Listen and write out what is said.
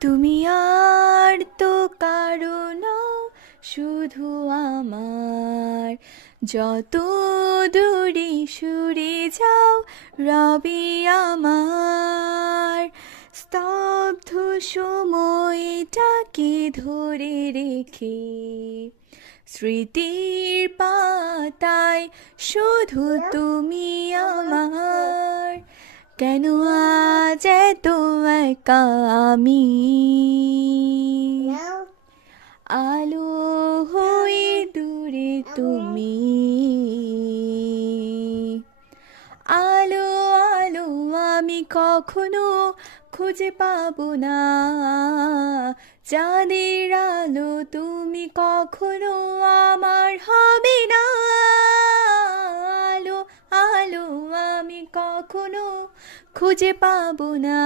তুমি আর তো কারো নও, শুধু আমার। যত দূরে সরে যাও, রবি আমার। স্তব্ধ সময়টাকে ধরে রেখে স্মৃতির পাতায় শুধু তুমি আমার। কেন আজ এত একা আমি, আলো হয়ে দূরে তুমি। আলো আলো আমি কখনো খুঁজে পাবো না, চাঁদের আলো তুমি কখনো আমার হবে না। আলো আলো আমি কখনো খুঁজে পাবো না।